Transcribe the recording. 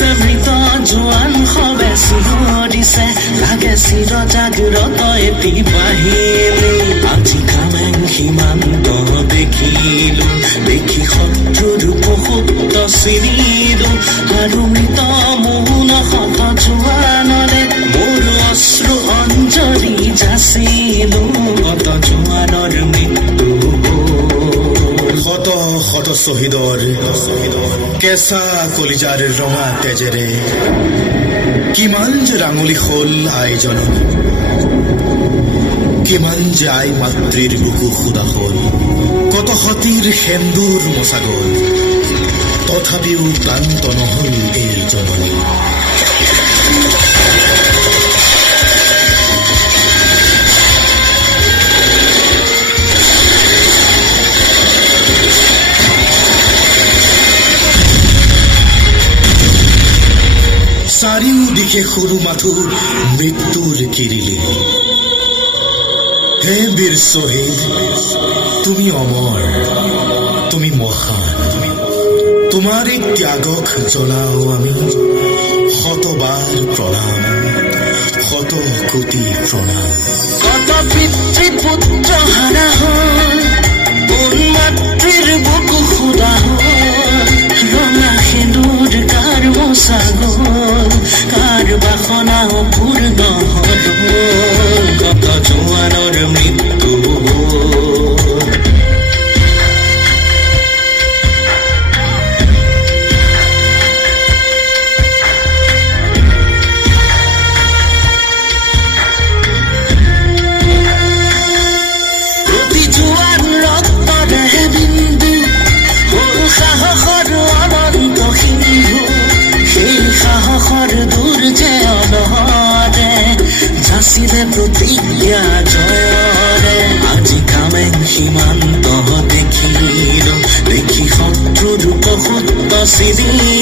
দিছে মৃত জোৱান সবে চিৰিছে লাগে চিৰ জাগ্ৰত এটি বাহিনী আজি কামেং সীমান্ত দেখিলো দেখি শত্ৰুৰ পশুত্ব চিৰিলো আৰু মৃত মোহন শত জোৱানৰে মোৰ অশ্ৰু অঞ্জলি যাচিলো কত জোৱানৰ মৃত্যু শত শত শ্বহীদৰ কেঁচা কলিজাৰ ৰঙা তেজেৰে কিমান যে ৰাঙলী হ'ল আইজনক কিমান যে আই মাতৃৰ বুকু সুদা হ'ল কত সতীৰ সেন্দুৰ মচা গ'ল তথাপিও ক্লান্ত নহ'ল এই জননী চাৰিওদিশে সৰু মাথো মৃত্যুৰ কিৰিলি হে বীৰ শ্বহীদ তুমি অমৰ তুমি মহান তোমাৰ এই ত্যাগক জনাও আমি শতবাৰ প্ৰণাম শত কোটি প্ৰণাম কত পিতৃ পুত্ৰ হাৰা হ'ল কোন মাতৃৰ বুকু সুদা হ'ল ৰঙা সেন্দুৰ কাৰ মোচা গ'ল কাৰ বাসনা পূৰ্ণ হ'ল কত জোৱানৰ মৃত্যু প্ৰতি জোৱান ৰক্তৰে বিন্দু হ'ল সাহসৰ অনন্ত সিন্ধু সেই সাহসৰ দূৰ যে অনহৰে যাচিলে প্ৰতিজ্ঞা জয়ৰে আজি কামেং সীমান্ত দেখিলো দেখি শত্ৰুৰ পশুত্ব চিৰি